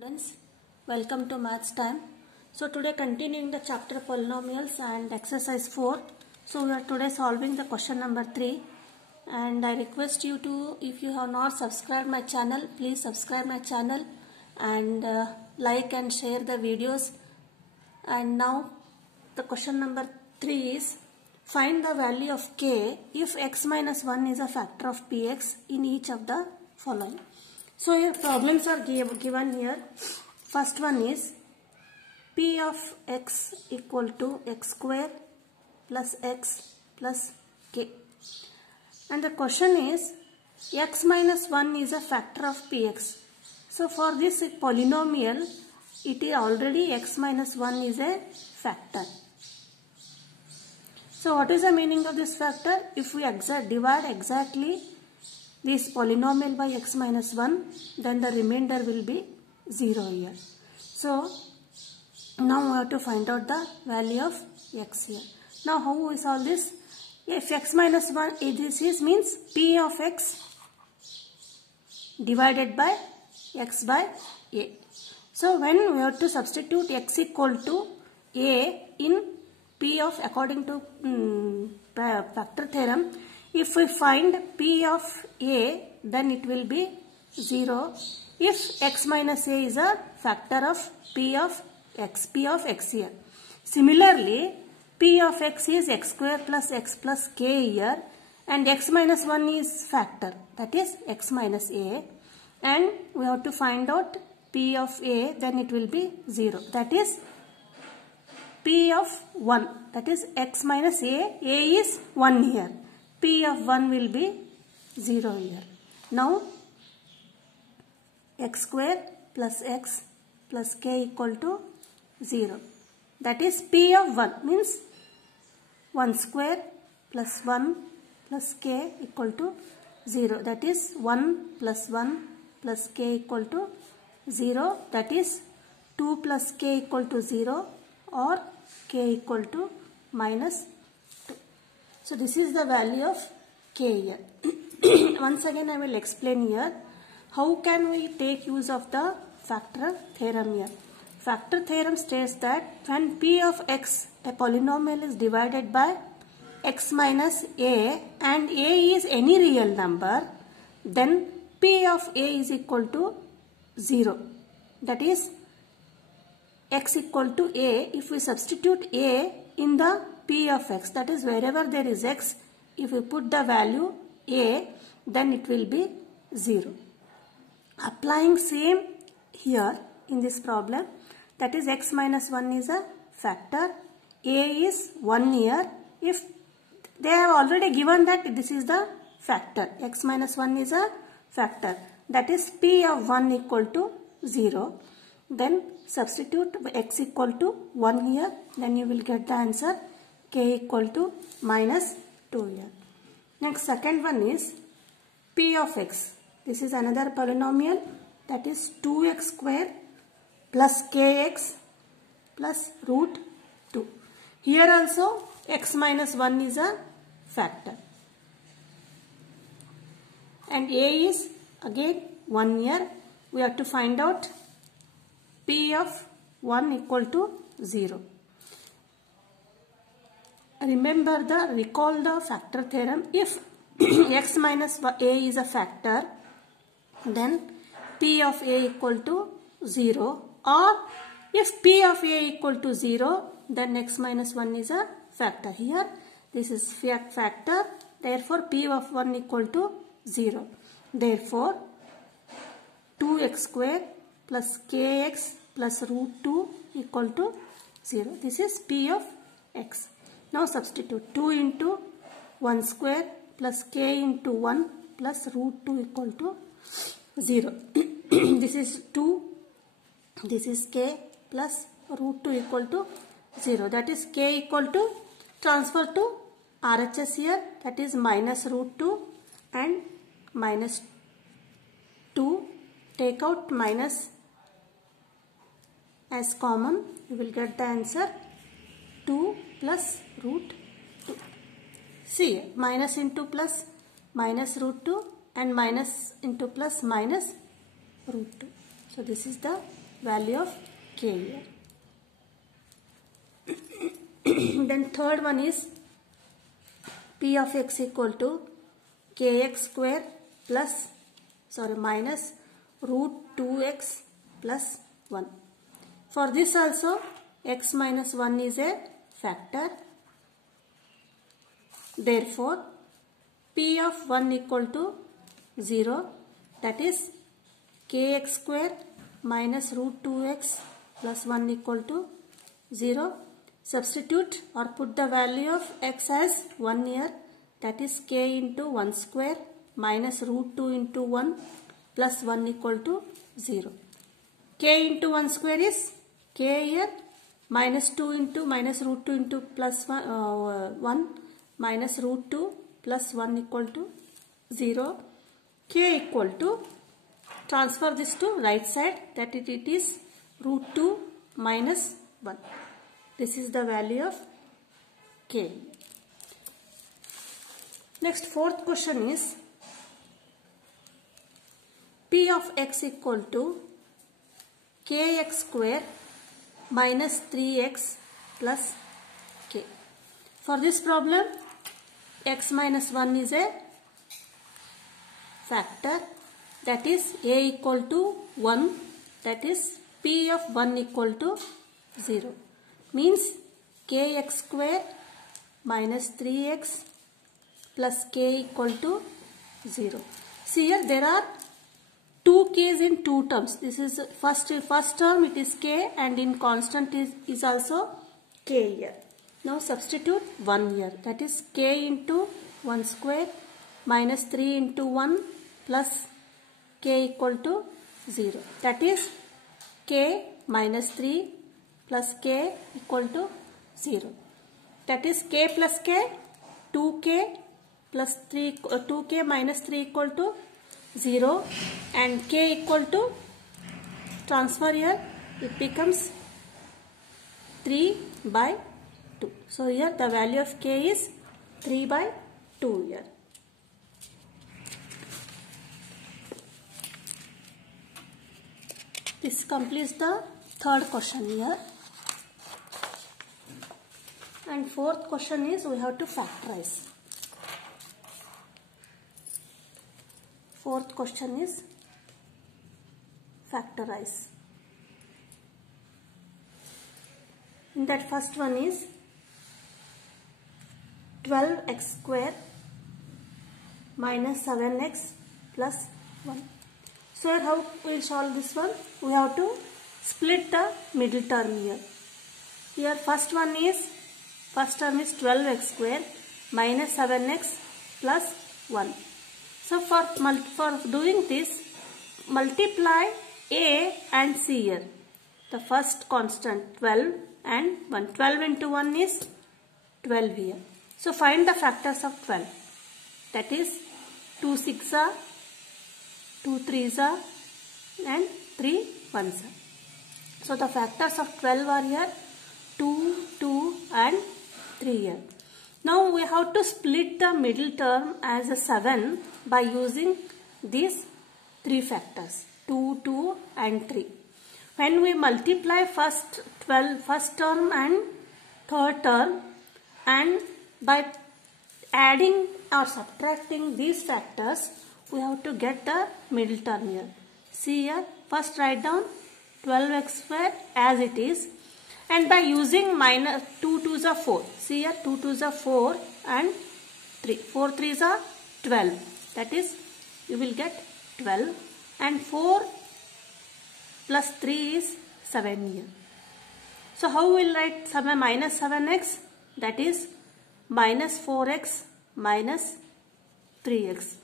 Students, welcome to maths time. So today continuing the chapter polynomials and exercise 4. So we are today solving the question number 3, and I request you to, if you have not subscribed my channel, please subscribe my channel and like and share the videos. And now the question number 3 is, find the value of k if x minus 1 is a factor of px in each of the following. So your problems are given here. First one is p of x equal to x square plus x plus k. And the question is x minus 1 is a factor of px. So for this polynomial, it is already x minus 1 is a factor. So what is the meaning of this factor? If we divide exactly this polynomial by x minus 1, then the remainder will be 0 here. So now we have to find out the value of x here. Now how we solve this? If x minus 1, this is means p of x divided by x by a. So when we have to substitute x equal to a in p of, according to factor theorem, if we find p of a, then it will be 0 if x minus a is a factor of p of x here. Similarly, p of x is x square plus x plus k here, and x minus 1 is factor, that is x minus a, and we have to find out p of a, then it will be 0, that is p of 1, that is x minus a is 1 here. P of 1 will be 0 here. Now x square plus x plus k equal to 0. That is p of 1 means 1 square plus 1 plus k equal to 0. That is 1 plus 1 plus k equal to 0. That is 2 plus k equal to 0 or k equal to minus 2. So this is the value of k here. Once again I will explain here how can we take use of the factor theorem here. Factor theorem states that when p of x, a polynomial, is divided by x minus a and a is any real number, then p of a is equal to 0. That is x equal to a. If we substitute a in the p of x, that is wherever there is x, if we put the value a, then it will be 0. Applying same here in this problem, that is x minus 1 is a factor, a is 1 here. If they have already given that this is the factor, x minus 1 is a factor, that is p of 1 equal to 0. Then substitute x equal to 1 here, then you will get the answer k equal to minus 2 here. Next, second one is p of x. This is another polynomial, that is 2x square plus kx plus root 2. Here also x minus 1 is a factor. And a is again 1 here. We have to find out p of 1 equal to 0. Recall the factor theorem. If x minus a is a factor, then p of a equal to 0, or if p of a equal to 0, then x minus 1 is a factor. Here this is factor, therefore p of 1 equal to 0. Therefore 2x square plus kx plus root 2 equal to 0. This is p of x. Now substitute 2 into 1 square plus k into 1 plus root 2 equal to 0. This is 2, this is k plus root 2 equal to 0. That is k equal to, transfer to RHS here, that is minus root 2 and minus 2. Take out minus as common, you will get the answer 2 plus root 2. See, minus into plus minus root 2 and minus into plus minus root 2. So this is the value of k here. Then third one is p of x equal to kx square minus root 2x plus 1. For this also x minus 1 is a factor. Therefore p of 1 equal to 0, that is kx square minus root 2x plus 1 equal to 0. Substitute or put the value of x as 1 here, that is k into 1 square minus root 2 into 1 plus 1 equal to 0. K into 1 square is k here, minus 2 into minus root 2 into plus 1 minus root 2 plus 1 equal to 0. K equal to, transfer this to right side, that it is root 2 minus 1. This is the value of k. Next, fourth question is p of x equal to kx square minus 3x plus k. For this problem, x minus 1 is a factor, that is a equal to 1, that is p of 1 equal to 0. Means kx square minus 3x plus k equal to 0. See here there are two k's in two terms. This is first term, it is k, and in constant is also k here. Now substitute 1 here, that is k into 1 square minus 3 into 1 plus k equal to 0. That is k minus 3 plus k equal to 0. That is k plus k, 2k plus 3, 2k minus 3 equal to 0, and k equal to, transfer here, it becomes 3 by 2. So here the value of k is 3 by 2 here. This completes the third question here. And fourth question is we have to factorize. Fourth question is factorize. In that first one is 12x square minus 7x plus 1. So how we will solve this one? We have to split the middle term here. Here first term is 12x square minus 7x plus 1. So for doing this, multiply a and c here. The first constant 12 and 1. 12 into 1 is 12 here. So find the factors of 12. That is 2 6 are, 2 3s are, and 3 1s are. So the factors of 12 are here 2, 2 and 3 here. Now we have to split the middle term as a 7 by using these 3 factors 2, 2 and 3. When we multiply first term and third term, and by adding or subtracting these factors, we have to get the middle term here. See here, first write down 12x square as it is, and by using minus 2 2s are 4. See here, 2 2s are 4 and 3. 4 3s are 12. That is, you will get 12, and 4 plus 3 is 7 here. So how we will write minus 7x? That is minus 4x minus 3x.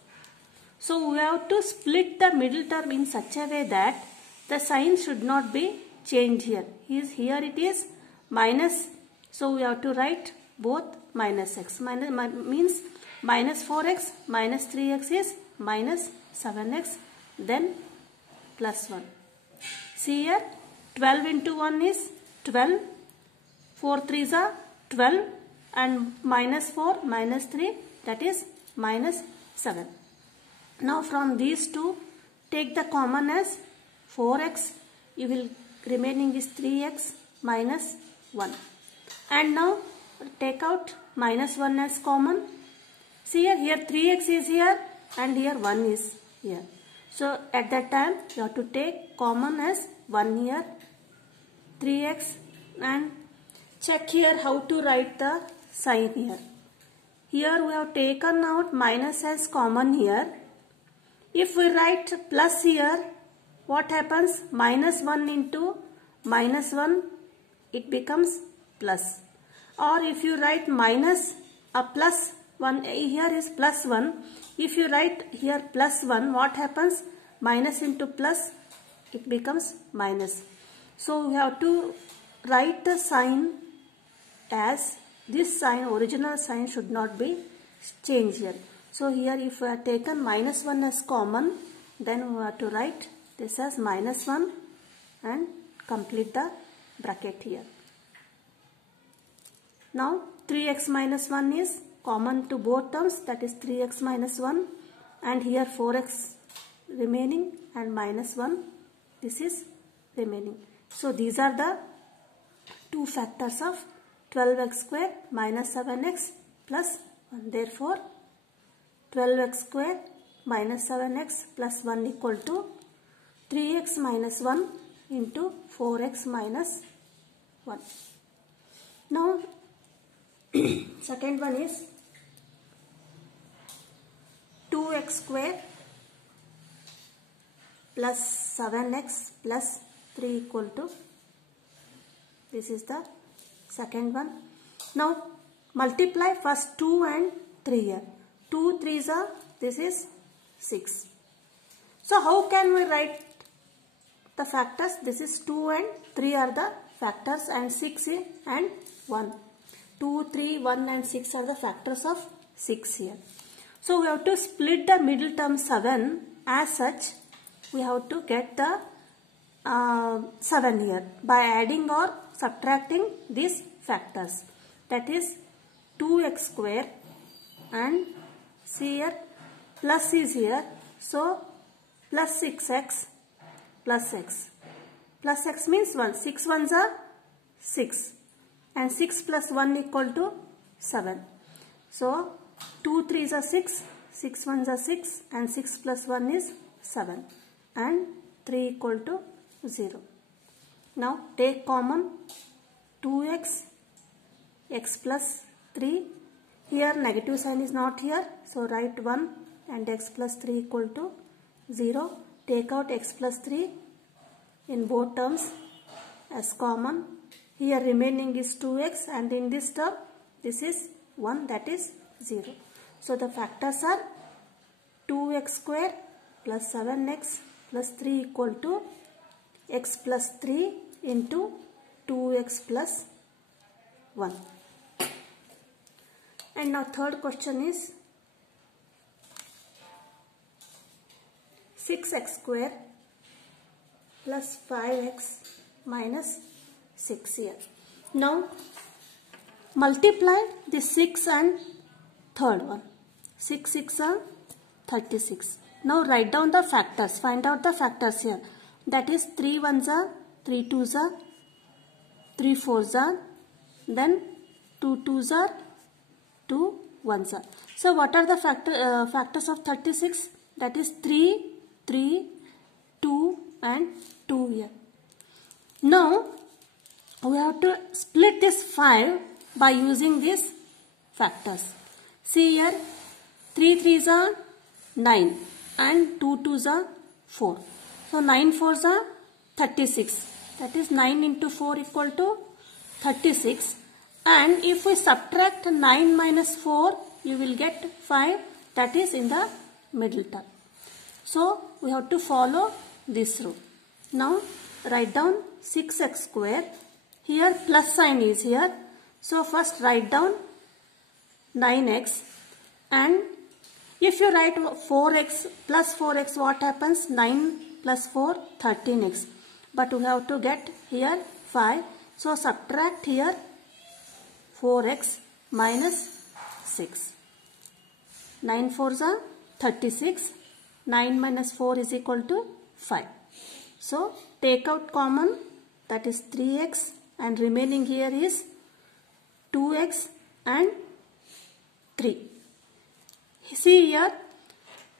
So we have to split the middle term in such a way that the sign should not be changed here. Here it is minus. So we have to write both minus x. Means minus 4x minus 3x is minus 7x, then plus 1. See here, 12 into 1 is 12. 4 3s are 12, and minus 4 minus 3, that is minus 7. Now from these two, take the common as 4x. You will remaining is 3x minus 1. And now take out minus 1 as common. See here 3x is here and here 1 is here. So at that time you have to take common as 1 here, 3x, and check here how to write the sign here. Here we have taken out minus as common here. If we write plus here, what happens? Minus 1 into minus 1, it becomes plus. Or if you write minus a plus 1, here is plus 1. If you write here plus 1, what happens? Minus into plus, it becomes minus. So we have to write the sign as this sign, original sign should not be changed here. So here if we have taken minus 1 as common, then we have to write this as minus 1 and complete the bracket here. Now 3x minus 1 is common to both terms, that is 3x minus 1, and here 4x remaining and minus 1, this is remaining. So these are the two factors of 12x square minus 7x plus 1. Therefore 12x square minus 7x plus 1 equal to 3x minus 1 into 4x minus 1. Now second one is 2x square plus 7x plus 3 equal to, this is the second one. Now multiply first 2 and 3 here. 2 3s are, this is 6. So how can we write the factors? This is 2 and 3 are the factors, and 6 and 1. 2, 3, 1 and 6 are the factors of 6 here. So we have to split the middle term 7. As such, we have to get the 7 here by adding or subtracting these factors. That is 2x square, and see here plus is here. So plus 6x plus x. Plus x means 1. 6 ones are 6. And 6 plus 1 equal to 7. So 2 3s are 6, 6 1s are 6, and 6 plus 1 is 7, and 3 equal to 0. Now take common 2x, x plus 3. Here negative sign is not here, so write 1 and x plus 3 equal to 0. Take out x plus 3 in both terms as common. Here remaining is 2x, and in this term this is 1, that is 0. So the factors are 2x square plus 7x plus 3 equal to x plus 3 into 2x plus 1. And now third question is 6x square plus 5x minus 6 here. Now multiply the 6 and third one. 6 6 are 36. Now write down the factors. Find out the factors here. That is 3 1s are, 3 2s are, 3 4s are, then 2 2s are, 2 1s are. So what are the factors of 36? That is 3, 3, 2 and 2 here. Now we have to split this 5 by using these factors. See here 3 3s are 9 and 2 2s are 4. So 9 4s are 36. That is 9 into 4 equal to 36. And if we subtract 9 minus 4, you will get 5. That is in the middle term. So we have to follow this rule. Now write down 6x square. Here plus sign is here. So first write down 9x, and if you write 4x plus 4x, what happens? 9 plus 4, 13x. But we have to get here 5. So subtract here 4x minus 6. 9 4s are 36. 9 minus 4 is equal to 5. So take out common that is 3x, and remaining here is 2x and 3. See here,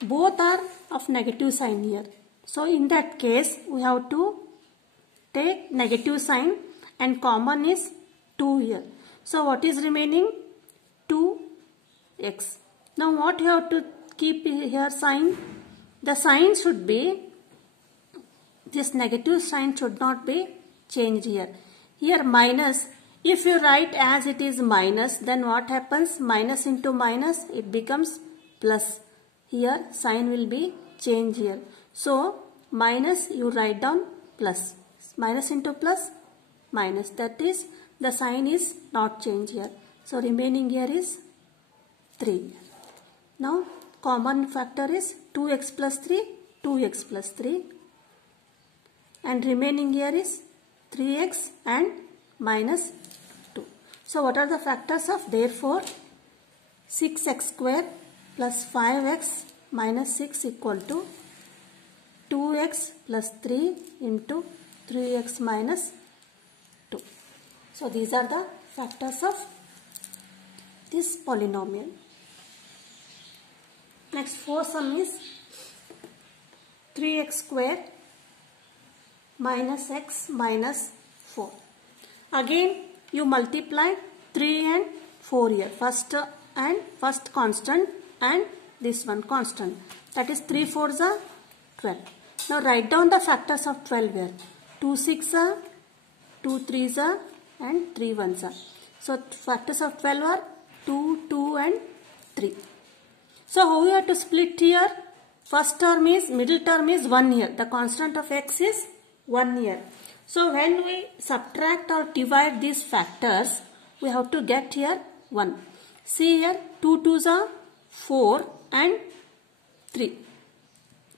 both are of negative sign here. So in that case, we have to take negative sign and common is 2 here. So what is remaining? 2x. Now what you have to keep here sign? The sign should be, this negative sign should not be changed here. Here minus, if you write as it is minus, then what happens? Minus into minus, it becomes plus. Here sign will be changed here. So minus, you write down plus. Minus into plus, minus. That is, the sign is not changed here. So remaining here is 3. Now common factor is 2x plus 3, 2x plus 3. And remaining here is 3x and minus 2. So what are the factors of? Therefore 6x square plus 5x minus 6 equal to 2x plus 3 into 3x minus 2. So these are the factors of this polynomial. Next, fourth sum is 3x square minus x minus 4. Again you multiply 3 and 4 here. First constant and this one constant. That is 3 4s are 12. Now write down the factors of 12 here. 2 6 are, 2 3s are, and 3 1s are. So factors of 12 are 2, 2 and 3. So how you have to split here? First term is, middle term is 1 here. The constant of x is 1 here. So when we subtract or divide these factors, we have to get here 1. See here, 2 2s are 4 and 3.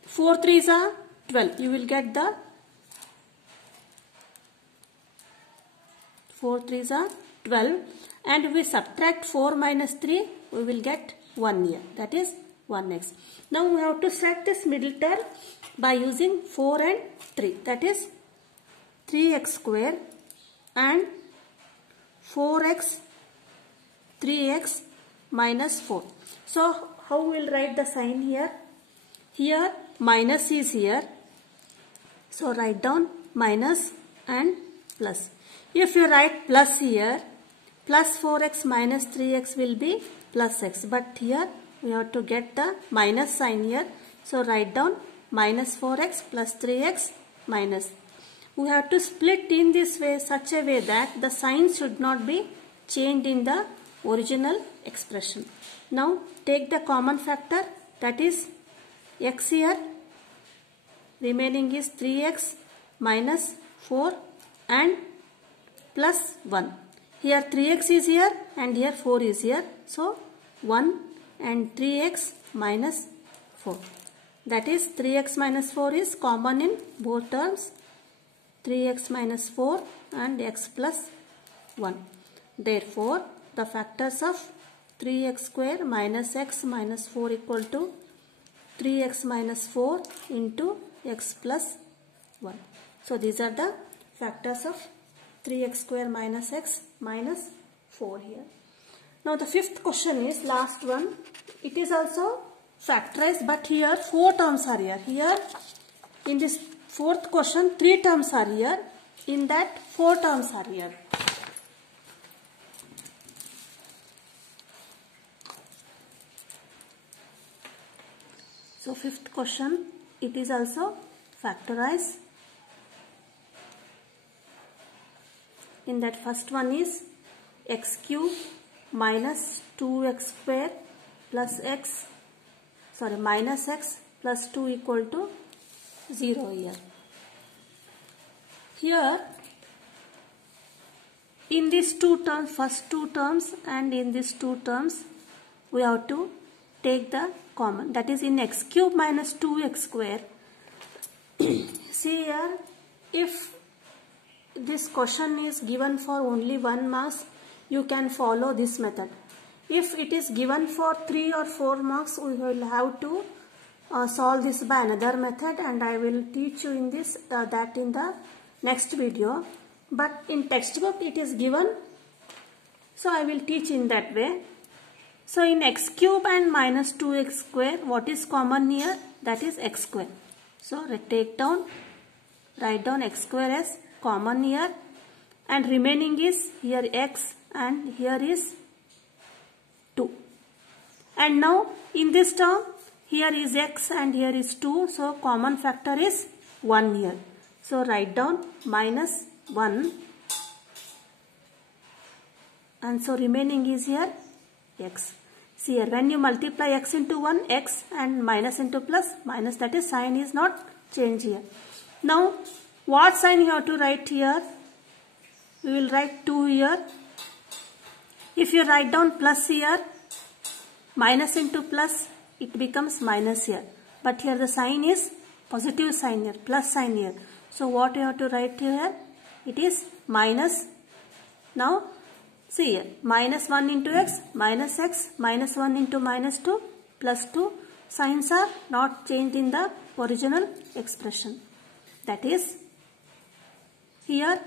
4 3s are 12. You will get the 4 3s are 12, and we subtract 4 minus 3, we will get 1 here. That is 1x. Now we have to set this middle term by using 4 and 3. That is 3x square and 4x 3x minus 4. So how we will write the sign here? Here minus is here. So write down minus and plus. If you write plus here, plus 4x minus 3x will be plus x. But here we have to get the minus sign here. So write down minus 4x plus 3x minus. We have to split in this way, such a way that the sign should not be changed in the original expression. Now take the common factor, that is x here. Remaining is 3x minus 4 and plus 1. Here 3x is here and here 4 is here. So 1 and 3x minus 4. That is 3x minus 4 is common in both terms. 3x minus 4 and x plus 1. Therefore, the factors of 3x square minus x minus 4 equal to 3x minus 4 into x plus 1. So these are the factors of 3x square minus x minus 4 here. Now the fifth question is last one. It is also factorized, but here 4 terms are here. Here in this fourth question 3 terms are here. In that 4 terms are here. So fifth question, it is also factorized. In that first one is x cube minus 2x square plus minus x plus 2 equal to 0 here. Here in these two terms, first two terms and in these two terms, we have to take the common. That is in x cube minus 2x square. See here, if this question is given for only 1 marks, you can follow this method. If it is given for 3 or 4 marks, we will have to solve this by another method, and I will teach you in this that in the next video, but in textbook it is given, so I will teach in that way. So in x cube and minus 2x square, what is common here? That is x square. So write down x square as common here, and remaining is here x and here is 2. And now in this term, here is x and here is 2, so common factor is 1 here. So write down minus 1, and so remaining is here x. See here, when you multiply x into 1, x, and minus into plus, minus, that is sign is not changed here. Now what sign you have to write here? We will write 2 here. If you write down plus here, minus into plus, it becomes minus here. But here the sign is positive sign here, plus sign here. So what you have to write here? It is minus. Now see here, minus 1 into x, minus 1 into minus 2, plus 2. Signs are not changed in the original expression. That is, here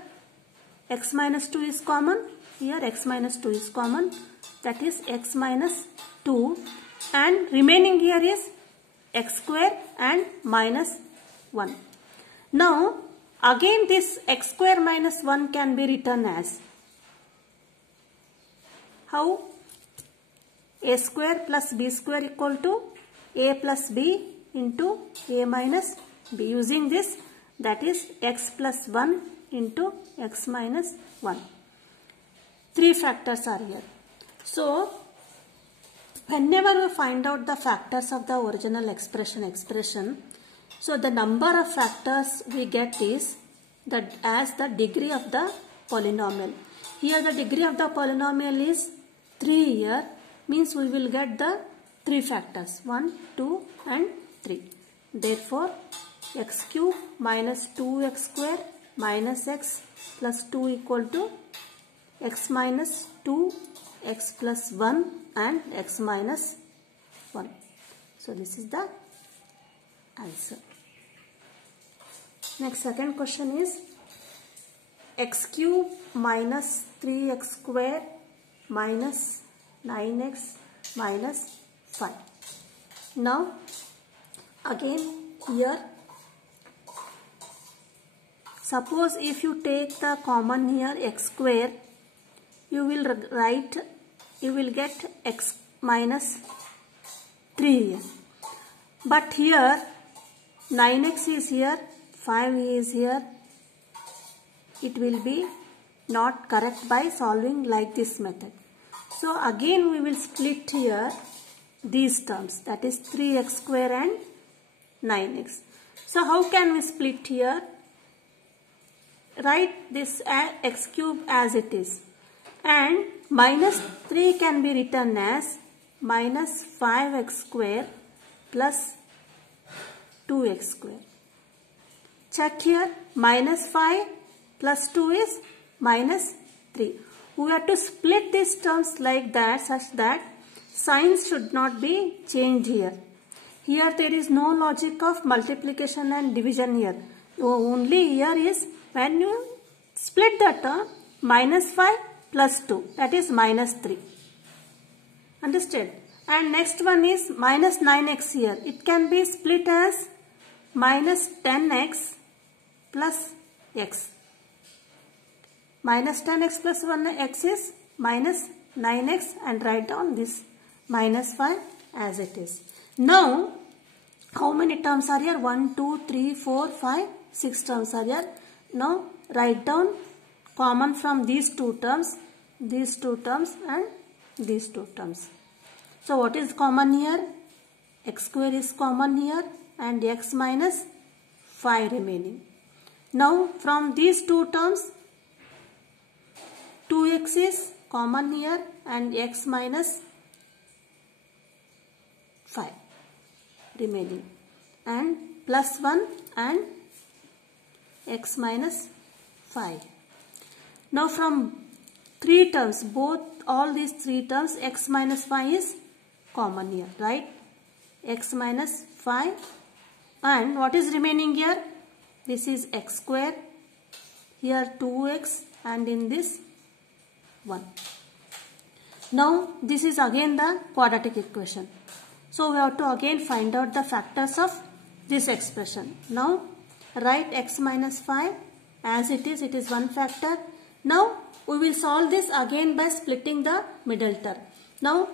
x minus 2 is common, here x minus 2 is common. That is x minus 2, and remaining here is x square and minus 1. Now again this x square minus 1 can be written as how? A square plus b square equal to a plus b into a minus b. Using this, that is x plus 1 into x minus 1. 3 factors are here. So whenever we find out the factors of the original expression, so the number of factors we get is as the degree of the polynomial. Here the degree of the polynomial is 3 here, means we will get the 3 factors, 1, 2 and 3. Therefore x cube minus 2x square minus x plus 2 equal to x minus 2, x plus 1 and x minus 1. So this is the answer. Next, second question is x cube minus 3x square minus 9x minus 5. Now again here, suppose if you take the common here x square, you will get x minus 3 here. But here 9x is here, 5 is here. It will be not correct by solving like this method. So again we will split here these terms, that is 3x square and 9x. So how can we split here? Write this x cube as it is, and minus 3 can be written as minus 5x square plus 2x square. Check here, minus 5 plus 2 is minus 3. We have to split these terms like that, such that signs should not be changed here. Here there is no logic of multiplication and division here. Only here is when you split the term, minus 5 plus 2, that is minus 3. Understood? And next one is minus 9x here. It can be split as minus 10x plus x. Minus 10x plus 1x is minus 9x, and write down this minus 5 as it is. Now how many terms are here? 1, 2, 3, 4, 5, 6 terms are here. Now write down common from these two terms and these two terms. So what is common here? X square is common here and x minus 5 remaining. Now from these two terms, 2x is common here and x minus 5 remaining, and plus 1 and x minus 5. Now from 3 terms, all these 3 terms, x minus 5 is common here, right? X minus 5, and what is remaining here? This is x square here 2x, and in this 1. Now this is again the quadratic equation. So we have to again find out the factors of this expression. Now write x minus 5 as it is one factor. Now we will solve this again by splitting the middle term. Now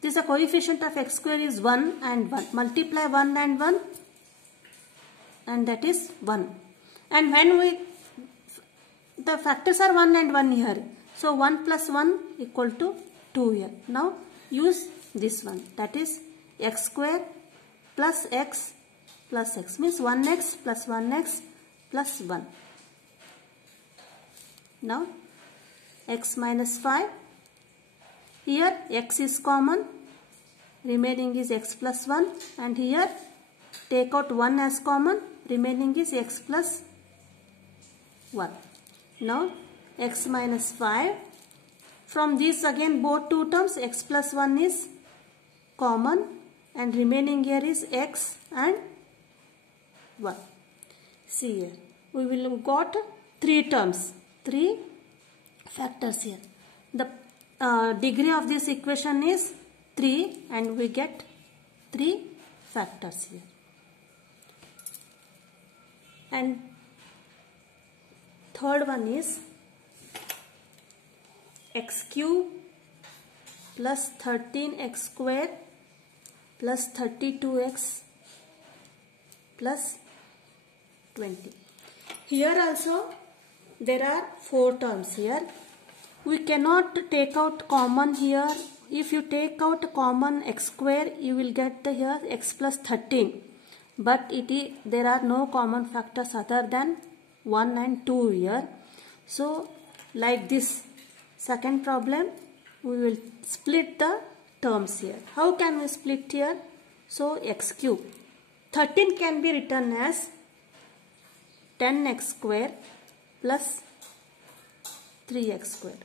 this coefficient of x square is 1 and 1. Multiply 1 and 1, and that is 1. And when the factors are 1 and 1 here. So 1 plus 1 equal to 2 here. Now use this one, that is x square plus x means 1x plus 1x plus 1. Now x minus 5. Here x is common, remaining is x plus 1, and here take out 1 as common, remaining is x plus 1. Now x minus 5. From this again both two terms, x plus 1 is common, and remaining here is x and 1. See here, we will got 3 terms, 3 factors here. The degree of this equation is 3, and we get 3 factors here. And third one is x cube plus 13x square plus 32x plus 20. Here also there are 4 terms here. We cannot take out common here. If you take out common x square, you will get here x plus 13. But there are no common factors other than 1 and 2 here. So like this second problem, we will split the terms here. How can we split here? So x cube. 13 can be written as 10x square plus 3x square.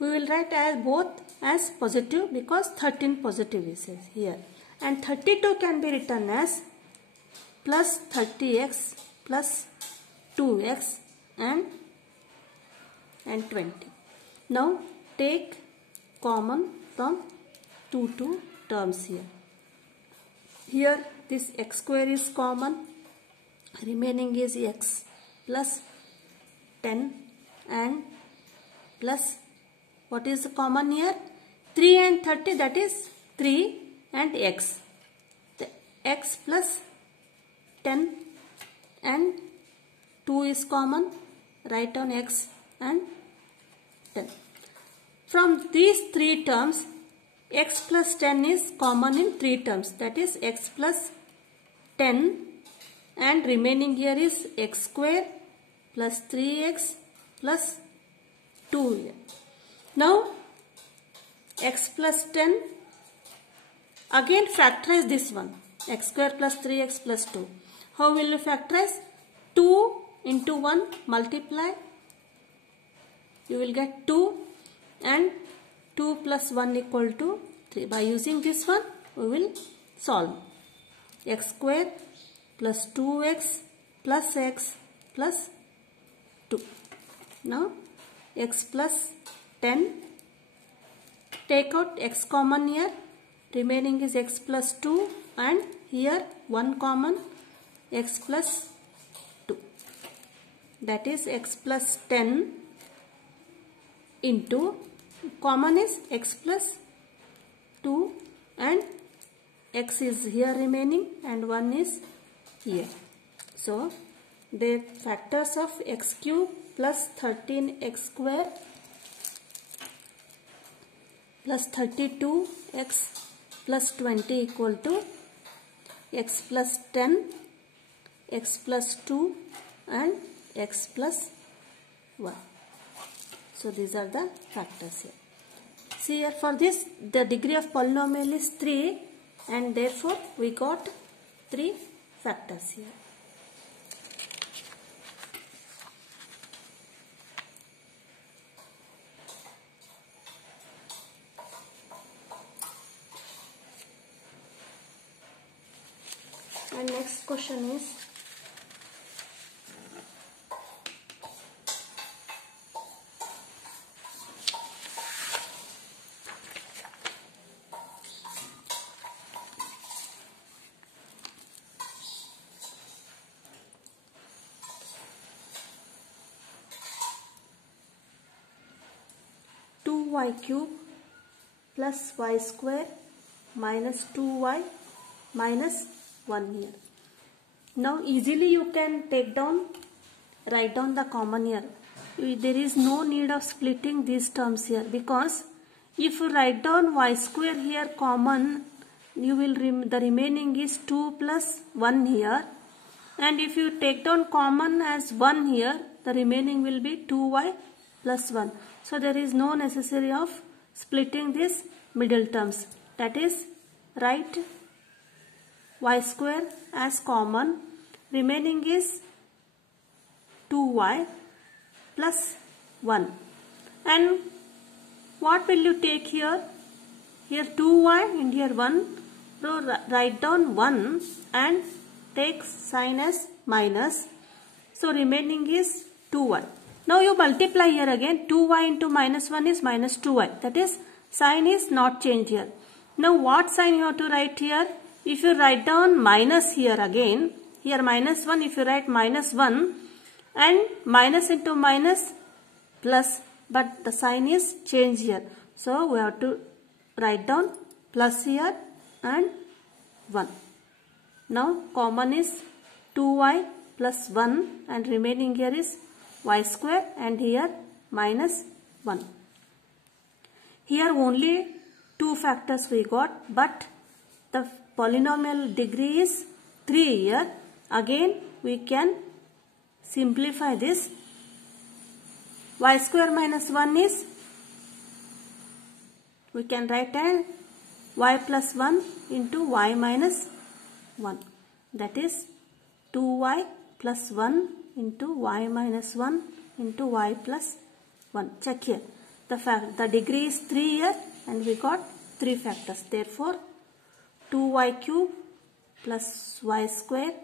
We will write as both as positive because 13 positive is here. And 32 can be written as plus 30x plus 2x and 20. Now take common from 2 terms here. Here this x square is common, remaining is x plus 10 and plus what is common here? 3 and 30, that is 3 and x. The x plus 10 and 2 is common. Write down x and 10. From these 3 terms, x plus 10 is common in 3 terms. That is x plus 10, and remaining here is x square plus 3x plus 2 here. Now x plus 10, again factorize this one, x square plus 3x plus 2. How will you factorize? 2 into 1 multiply, you will get 2, and 2 plus 1 equal to 3. By using this one, we will solve. X square plus 2x plus x plus 2. Now x plus 10, take out x common here, remaining is x plus 2, and here 1 common, x plus 2. That is x plus 10 into, common is x plus 2, and x is here remaining and 1 is here. So the factors of x cube plus 13x square plus 32x plus 20 equal to x plus 10, x plus 2 and x plus 1. So these are the factors here. See here, for this the degree of polynomial is 3, and therefore we got 3 factors here. And next question is 2y cube plus y square minus 2y minus 1 here. Now easily you can write down the common here. There is no need of splitting these terms here, because if you write down y square here common, you will the remaining is 2 plus 1 here, and if you take down common as 1 here, the remaining will be 2y plus 1. So there is no necessary of splitting these middle terms. That is, write y square as common, remaining is 2y plus 1. And what will you take here? Here 2y and here 1. So write down 1 and take sign as minus. So remaining is 2y. Now you multiply here again. 2y into minus 1 is minus 2y. That is, sign is not changed here. Now what sign you have to write here? If you write down minus here again, here minus 1, if you write minus 1 and minus into minus plus, but the sign is changed here. So we have to write down plus here and 1. Now common is 2y plus 1 and remaining here is y square and here minus 1. Here only 2 factors we got, but the polynomial degree is 3 here. Again we can simplify this. Y square minus 1 is, we can write as y plus 1 into y minus 1. That is 2y plus 1 into y minus 1 into y plus 1. Check here. The degree is 3 here and we got 3 factors. Therefore, 2y cube plus y square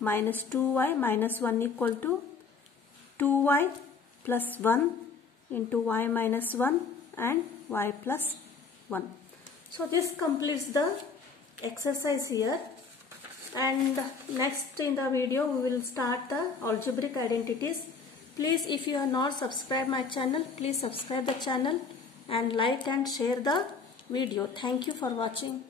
minus 2y minus 1 equal to 2y plus 1 into y minus 1 and y plus 1. So this completes the exercise here, and next in the video we will start the algebraic identities. Please, if you are not subscribed my channel, please subscribe the channel and like and share the video. Thank you for watching.